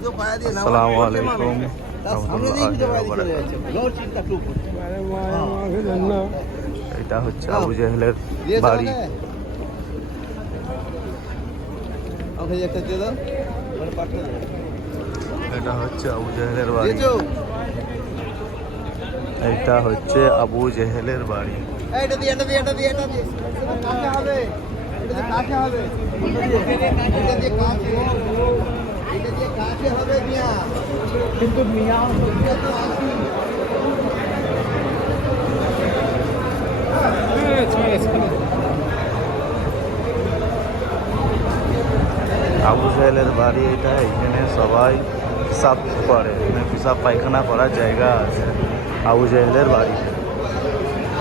আসসালামু আলাইকুম। এটা হচ্ছে আবু জেহেলের বাড়ি। এটা হচ্ছে আবু জেহেলের বাড়ি। এটা হচ্ছে আবু জেহেলের বাড়ি। আবু জেহেলের বাড়ি এটা। এখানে সবাই পেশাব করে, পেশাব পায়খানা করার জায়গা আছে আবু জেহেলের বাড়ি।